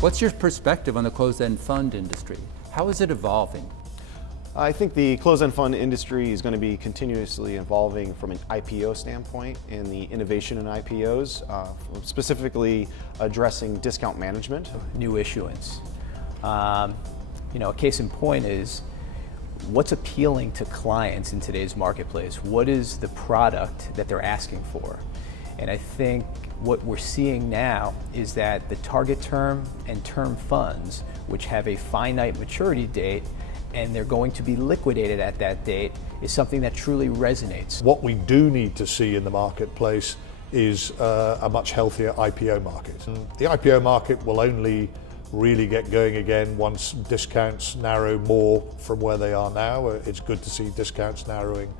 What's your perspective on the closed-end fund industry? How is it evolving? I think the closed-end fund industry is going to be continuously evolving from an IPO standpoint and the innovation in IPOs, specifically addressing discount management. New issuance. A case in point is what's appealing to clients in today's marketplace? What is the product that they're asking for? And I think what we're seeing now is that the target term and term funds, which have a finite maturity date, and they're going to be liquidated at that date, is something that truly resonates. What we do need to see in the marketplace is a much healthier IPO market. The IPO market will only really get going again once discounts narrow more from where they are now. It's good to see discounts narrowing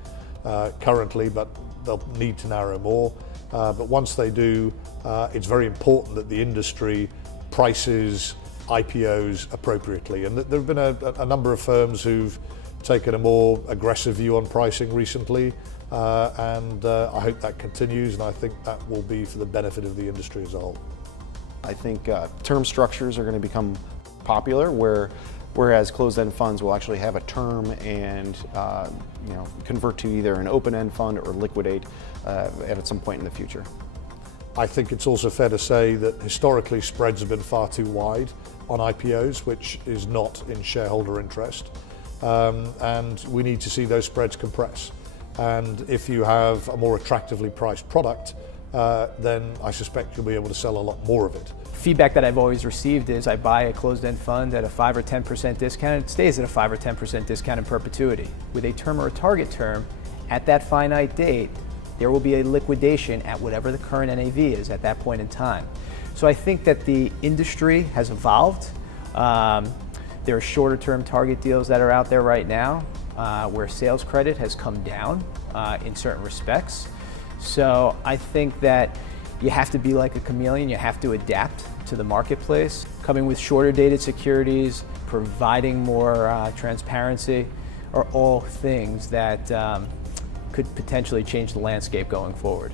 currently, but they'll need to narrow more. But once they do, it's very important that the industry prices IPOs appropriately. And there have been a number of firms who've taken a more aggressive view on pricing recently, and I hope that continues, and I think that will be for the benefit of the industry as a whole. I think term structures are going to become popular, whereas closed-end funds will actually have a term and convert to either an open-end fund or liquidate at some point in the future. I think it's also fair to say that historically spreads have been far too wide on IPOs, which is not in shareholder interest, and we need to see those spreads compress. And if you have a more attractively priced product, then I suspect you'll be able to sell a lot more of it. Feedback that I've always received is I buy a closed-end fund at a 5 or 10% discount, it stays at a 5 or 10% discount in perpetuity. With a term or a target term, at that finite date, there will be a liquidation at whatever the current NAV is at that point in time. So I think that the industry has evolved. There are shorter term target deals that are out there right now where sales credit has come down in certain respects. So I think that you have to be like a chameleon, you have to adapt to the marketplace. Coming with shorter dated securities, providing more transparency are all things that could potentially change the landscape going forward.